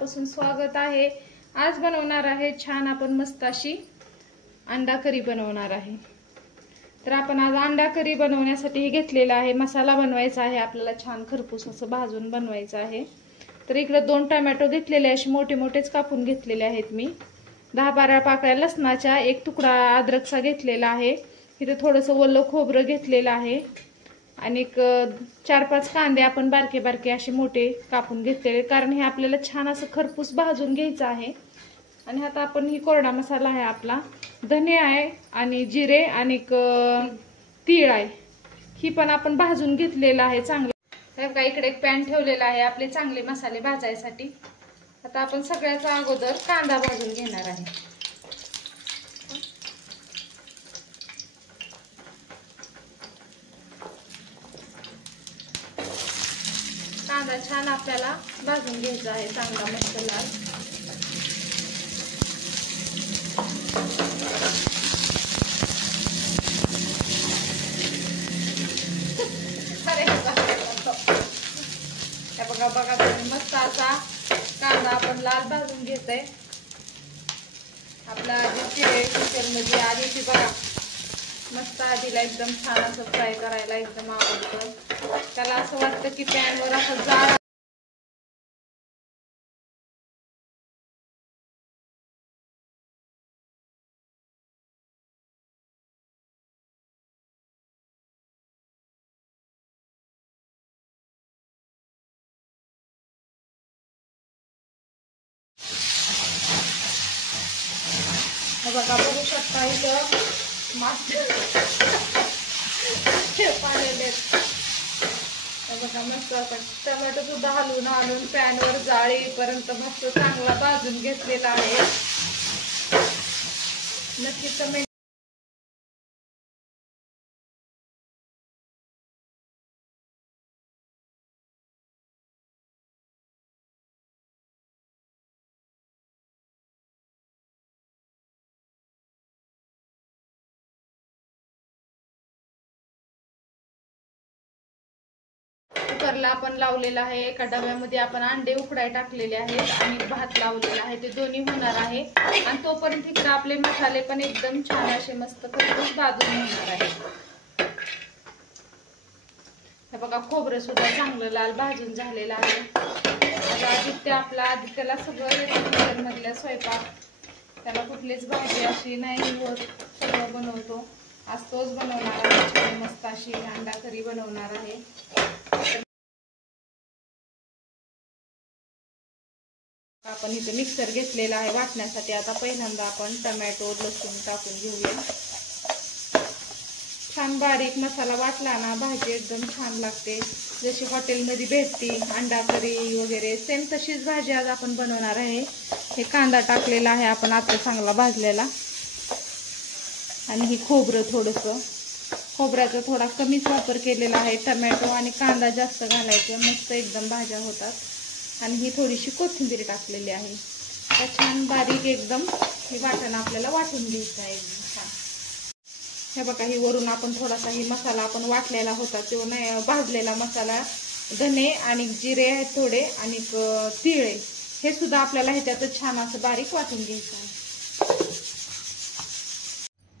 मनापासून स्वागत आहे। आज बनवणार आहे छान आपण मस्त अशी अंडा करी बनवणार आहे। तर आपण आज अंडा करी बनवण्यासाठी घेतलेला आहे, मसाला बनवायचा आहे आपल्याला, छान खरपूस असं भाजून बनवायचं आहे। तर इकडे 2 टोमॅटो घेतलेले असे मोठे मोठेच कापून घेतलेले आहेत मी। 10-12 पाकळ्या लसणाच्या, 1 तुकडा अद्रकचा घेतलेला आहे। इथे थोडंसं ओलं खोबरं घेतलेलं आहे आणि 4-5 कांदे आपण बारके बारके असे मोठे कापून घेतलेले, कारण हे आपल्याला छान असं खरपूस भाजून घ्यायचं आहे। आणि आता आपण ही कोरडा मसाला आहे आपला, धने आहे आणि जिरे आणि तीळ आहे, ही पण आपण भाजून घेतलेला आहे चांगलं। बघा इकडे एक पॅन ठेवलेला आहे आपले चांगले मसाले भाजायसाठी। आता आपण सगळ्याचा अगोदर कांदा भाजून घेणार आहे। कांदा छान आपल्याला भाजून घ्यायचा आहे, चांगला मस्त लाल। बघा मस्त असा कांदा आपण लाल भाजून घेतोय। आपला कुकर मध्ये आधी बघा मस्त आधीला एकदम छान असं फ्राय करायला एकदम आवडतं त्याला। असं वाटतं की पॅनवर असं जाळ बघा, बघू शकता इथं मस्त बघा मस्त टोमॅटो सुद्धा हलवून पॅनवर जाळ येईपर्यंत मस्त चांगला भाजून घेतलेला आहे। नक्कीच कमेंट कुकरला आपण लावलेला आहे, एका डब्यामध्ये आपण अंडे उकडाय टाकलेले आहेत आणि भात लावलेला आहे, ते दोन्ही होणार आहे। आणि तोपर्यंत इकडे आपले मसाले पण एकदम छान असे मस्त खरपूस भाजून होणार आहे। हे बघा खोबरं सुद्धा चांगलं लाल भाजून झालेलं आहे। आदित्यला सगळं कुकर मधल्या स्वयंपाक, त्याला कुठलीच भाजी अशी नाही होत, सगळं बनवतो। आज तोच बनवणार आहे, छान मस्त अशी अंडा करी बनवणार आहे। आपण इथे मिक्सर घेतलेला आहे वाटण्यासाठी। आता पहिल्यांदा आपण टोमॅटो लसूण टाकून घेऊया। छान बारीक मसाला वाटला ना भाजी एकदम छान लागते, जशी हॉटेलमध्ये भेटती अंडा करी वगैरे सेम तशीच भाजी आज आपण बनवणार आहे। हे कांदा टाकलेला आहे आपण आता चांगला भाजलेला, आणि ही खोबऱ्याचा थोडा कमीच वापर केलेला आहे। टोमॅटो आणि कांदा जास्त घालायचे, मस्त एकदम भाज्या होतात। आणि ही थोडीशी कोथिंबीर टाकलेली आहे, तर छान बारीक एकदम हे वाटण आपल्याला वाटून घ्यायचं आहे एकदम छान। हे बघा, ही वरून आपण थोडासा ही मसाला आपण वाटलेला होता तो नाही भाजलेला मसाला, धने आणि जिरे आहेत थोडे आणि तीळ हे सुद्धा आपल्याला ह्याच्यात छान असं बारीक वाटून घ्यायचं आहे।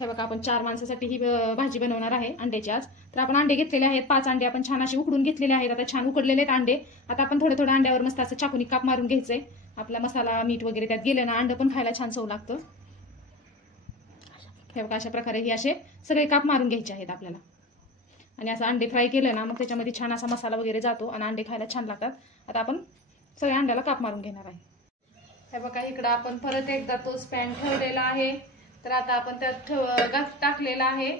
हे बघा, आपण 4 माणसासाठी ही भाजी बनवणार आहे अंड्याची आज। तर आपण अंडे घेतलेले आहेत, 5 अंडे आपण छान असे उकडून घेतलेले आहेत। आता छान उकडलेले आहेत अंडे। आता आपण थोडे थोडे अंड्यावर मस्त असं चाकूनी काप मारून घ्यायचंय। आपला मसाला मीठ वगैरे त्यात गेलं ना अंड पण खायला छान चव लागतं। हे बघा, अशा प्रकारे ही असे सगळे काप मारून घ्यायचे आहेत आपल्याला। आणि असं अंडे फ्राय केलं ना मग त्याच्यामध्ये छान असा मसाला वगैरे जातो आणि अंडे खायला छान लागतात। आता आपण सगळ्या अंड्याला काप मारून घेणार आहे। हे बघा, इकडं आपण परत एकदा तोच पॅन ठेवलेला आहे। तर आता आपण त्यात टाकलेला आहे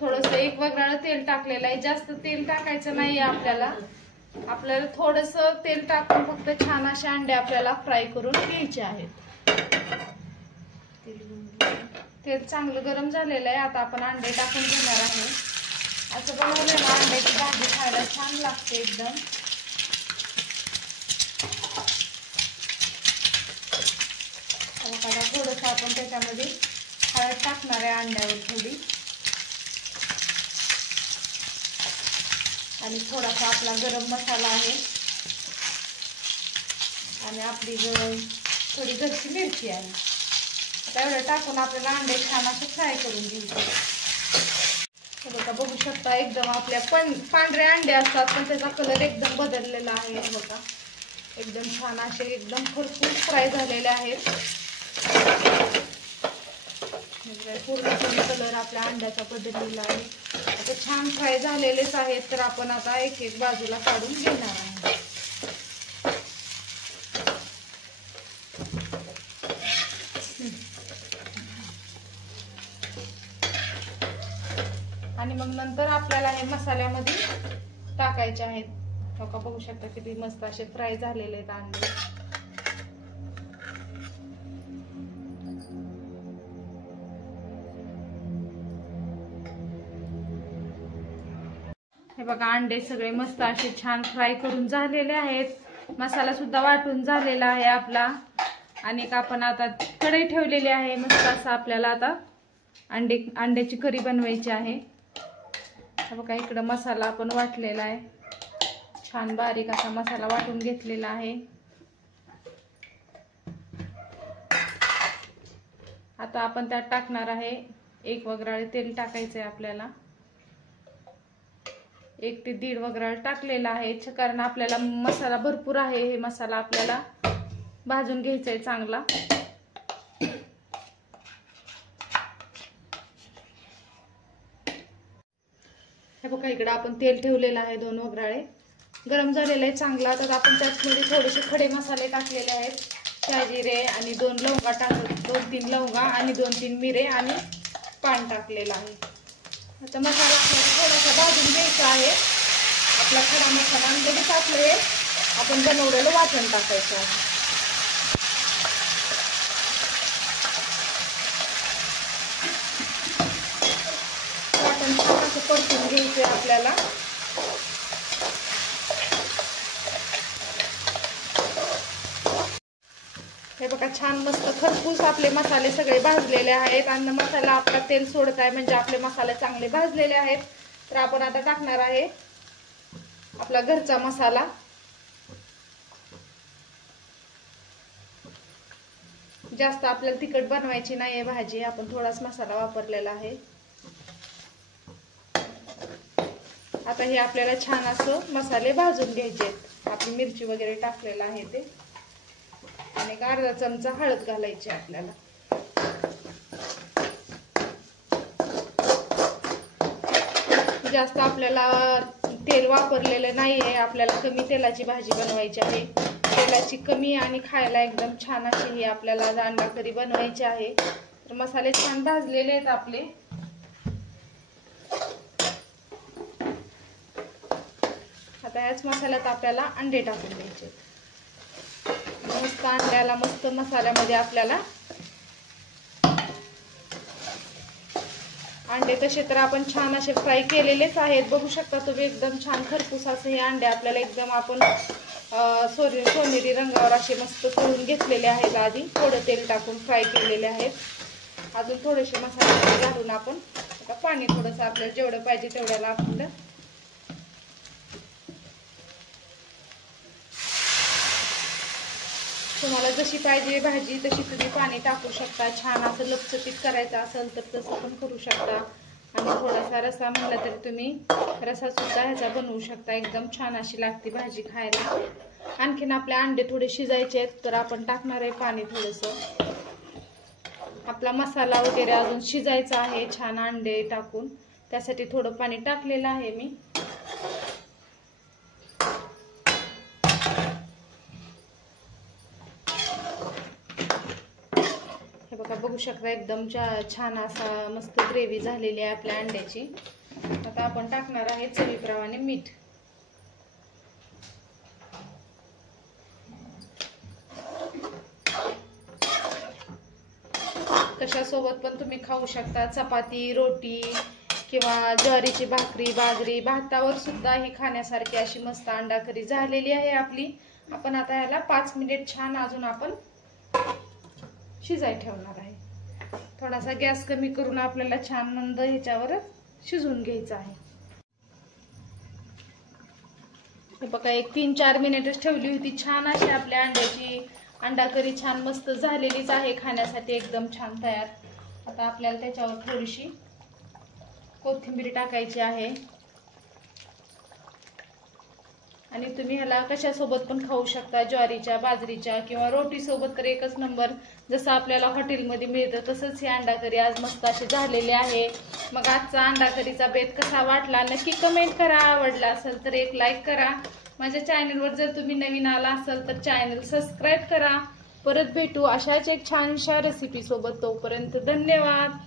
थोडंसं 1 वगळं तेल टाकलेलं आहे। जास्त तेल टाकायचं नाही आपल्याला थोडंसं तेल टाकून फक्त छान असे अंडे आपल्याला फ्राय करून घ्यायचे आहेत। तेल चांगलं गरम झालेलं आहे, आता आपण अंडे टाकून घेणार आहे। असं बनवलं ना अंड्याची भाजी खायला छान लागते एकदम। थोडंसं आपण त्याच्यामध्ये हळद टाकणार आहे अंड्यावर थोडी, आणि थोडासा आपला गरम मसाला आहे। आणि आपली थोडी घरची मिरची आहे. आता एवढं टाकून आपल्याला अंडे छान असं फ्राय करून घ्यायचे. बघा बघू शकता एकदम आपल्या पांढरे अंडे असतात पण त्याचा कलर एकदम बदललेला आहे. बघा एकदम छान असे एकदम खरपूस फ्राय झालेले आहेत. पूर्णपणे कलर आपल्या अंड्याचा बदललेला आहे. आता छान फ्राय झालेलेच आहेत तर आपण आता एक एक बाजूला काढून घेणार आहे. आणि मग नंतर आपल्याला हे मसाल्यामध्ये टाकायचे आहेत. बघा बघू शकता किती मस्त असे फ्राय झालेले आहेत अंडे. हे बघा अंडे सगळे मस्त असे छान फ्राय करून झालेले आहेत. मसाला सुद्धा वाटून झालेला आहे आपला. आणि आपण आता कढई ठेवलेली आहे. मस्त असं आपल्याला आता अंड्याची करी बनवायची आहे. बघा इकडं मसाला आपण वाटलेला आहे. छान बारीक असा मसाला वाटून घेतलेला आहे. आता आपण त्यात टाकणार आहे 1 वगराळे तेल टाकायचं आहे आपल्याला. 1 ते 1.5 वगराळ टाकलेला आहे कारण आपल्याला मसाला भरपूर आहे. हे मसाला आपल्याला भाजून घ्यायचा आहे चांगला. हे बघा इकडे आपण तेल ठेवलेलं आहे 2 वगराळे गरम झालेलं आहे चांगला. तर आपण त्यामध्ये थोडेसे खडे मसाले टाकलेले आहेत. शहाजिरे आणि 2 लवंगा 2-3 लवंगा आणि 2-3 मिरे आणि पान टाकलेलं आहे. आता मसाला आपल्याला थोडासा भाजून घ्यायचा आहे. आपला खडा मसाला आणि लगेच आपलं हे आपण बनवलेलं वाटण टाकायचं आहे. वाटण छान असं परतून घ्यायचं आहे आपल्याला. हे बघा छान मस्त खरपूस आपले मसाले सगळे भाजलेले आहेत आणि मसाला आपला तेल सोडत आहे म्हणजे आपले मसाले चांगले भाजलेले आहेत. तर आपण आता टाकणार आहे आपला घरचा मसाला. जास्त आपल्याला तिखट बनवायची नाहीये भाजी. आपण थोडाच मसाला वापरलेला आहे. आता हे आपल्याला छान असं मसाले भाजून घ्यायचे आहेत. आपली मिरची वगैरे टाकलेला आहे ते. आणि 1/2 चमचा हळद घालायची आपल्याला. जास्त आपल्याला तेल वापरलेलं नाहीये. आपल्याला कमी तेलाची भाजी बनवायची आहे. तेलाची कमी आणि खायला एकदम छान अशी ही आपल्याला अंडा करी बनवायची आहे. तर मसाले छान भाजलेले आहेत आपले. आता याच मसाल्यात आपल्याला अंडे टाकून द्यायचे. मस्त अंड्याला मस्त मसाल्यामध्ये आपल्याला अंडे तसे तर आपण छान असे फ्राय केलेलेच आहेत. बघू शकता तुम्ही एकदम छान खरपूस असे हे अंडे आपल्याला एकदम आपण सोनेरी रंगावर असे मस्त तळून घेतलेले आहेत. आधी थोडं तेल टाकून फ्राय केलेले आहेत. अजून थोडेसे मसाले घालून आपण आता पाणी थोडंसं आपल्याला जेवढं पाहिजे तेवढ्याला आपलं तुम्हाला जशी पाहिजे भाजी तशी तुम्ही पाणी टाकू शकता. छान असं लपचपीत करायचं असेल तर तसं पण करू शकता. आणि थोडासा रस्सा म्हणला तर तुम्ही रस्सा सुद्धा ह्याचा बनवू शकता. एकदम छान अशी लागते भाजी खायला. आणखीन आपले अंडे थोडे शिजायचे आहेत तर आपण टाकणार आहे पाणी थोडंसं. आपला मसाला वगैरे अजून शिजायचा आहे छान अंडे टाकून. त्यासाठी थोडं पाणी टाकलेलं आहे मी. हे बघा बघू शकता एकदम छान असा मस्त ग्रेव्ही झालेली आहे आपल्या अंड्याची. आता आपण टाकणार आहे चवीप्रमाणे मीठ. कशासोबत पण तुम्ही खाऊ शकता. चपाती, रोटी किंवा ज्वारीची भाकरी, बाजरी, भातावर सुद्धा ही खाण्यासारखी अशी मस्त अंडा करी झालेली आहे आपली. आपण आता याला 5 मिनिट छान अजून आपण शिजाय ठेवणार आहे. थोडासा गॅस कमी करून आपल्याला छान मंद ह्याच्यावर शिजवून घ्यायचं आहे. हे बघा एक 3-4 मिनिटच ठेवली होती. छान अशी आपल्या अंड्याची अंडा करी छान मस्त झालेलीच आहे, खाण्यासाठी एकदम छान तयार. आता आपल्याला त्याच्यावर थोडीशी कोथिंबीर टाकायची आहे. आणि तुम्ही ह्याला कशासोबत पण खाऊ शकता, ज्वारीच्या, बाजरीच्या किंवा रोटी सोबत तर एकच नंबर. जसं आपल्याला हॉटेलमध्ये मिळतं तसंच ही अंडा करी आज मस्त अशी झालेली आहे. मग आजचा अंडा करीचा बेत कसा वाटला नक्की कमेंट करा. आवडला असेल तर एक लाईक करा. माझ्या चॅनलवर जर तुम्ही नवीन आला असाल तर चॅनल सबस्क्राईब करा. परत भेटू अशाच एक छानशा रेसिपी सोबत. तोपर्यंत धन्यवाद.